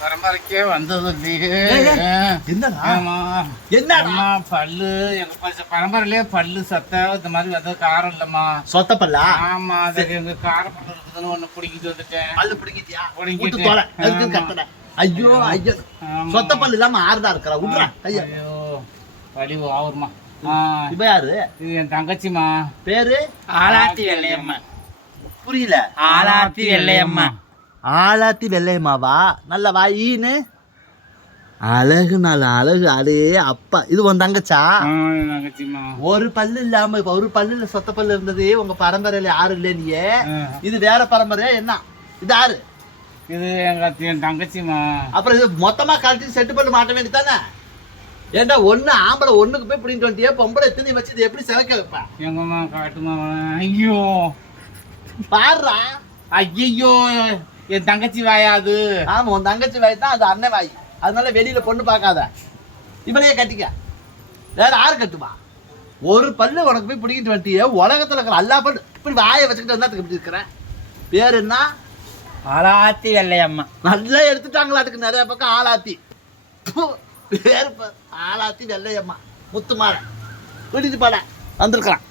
பரம்பரைக்கே வந்தது என்னம்மா பல்லு எங்க பரம்பரையிலே பல்லு சத்த இந்த மாதிரி வந்தது காரம் இல்லம்மா. சொத்த பல்லா? ஆமா, அது எங்க காரம் பல்லு இருக்குதுன்னு ஒண்ணு பிடிக்கிட்டு வந்துட்டேன். பல்லு பிடிக்கிட்டியா? ஐயோ ஐயோ, சொத்த பல்லு இல்லாம ஆறுதா இருக்கிறா, விட்றா. ஐயோ வலி ஆகுமா. இப்ப யாரு? இது என் தங்கச்சிமா. பேரு ஆலாத்தி வெள்ளையம்மா. புரியல. ஆலாத்தி வெள்ளையம்மா. ஆலாத்தி வெள்ளையம்மாவா? நல்ல வாயின்னு அழகு, நல்ல அழகு. அடே அப்பா, இது உன் தங்கச்சா? தங்கச்சிமா. ஒரு பல்லு இல்லாம ஒரு பல்லுல சொத்த பல்லு இருந்தது உங்க பரம்பரையில யாரும் இல்ல. நீ இது வேற பரம்பரையா என்ன? இது யாரு? இது என் தங்கச்சிமா. அப்புறம் இது மொத்தமா கழட்டி செட்டு பல்லு மாட்ட வேண்டியதானே? ஏண்டா ஒண்ணு ஆம்பளை ஒண்ணுக்கு போய் பிடிங்கிட்டு வந்துட்டியே, பொம்பளை எத்தனை வச்சு இது எப்படி சிவக்க வைப்பா? எங்கம்மா காட்டுமா. ஐயோ பாடுறா. ஐயோ, என் தங்கச்சி வாயா அது? ஆமா, உன் தங்கச்சி வாய் தான், அது அண்ணன் வாய். அதனால வெளியில பொண்ணு பார்க்காத, இவனையே கட்டிக்க. வேற யாரு கட்டுமா? ஒரு பல்லு உனக்கு போய் பிடிக்கிட்டு வந்துட்டியே, உலகத்துல இருக்கிற எல்லா பல்லு இப்படி வாயை வச்சுக்கிட்டு வந்தா இப்படி இருக்கிறேன். பேர் என்ன? ஆலாத்தி வெள்ளையம்மா. நல்லா எடுத்துட்டாங்களா? அதுக்கு நிறைய பக்கம் ஆலாத்தி. பேர் ஆலாத்தி வெள்ளையம்மா. முத்துமாலை கூட்டிட்டு பாட வந்திருக்கிறான்.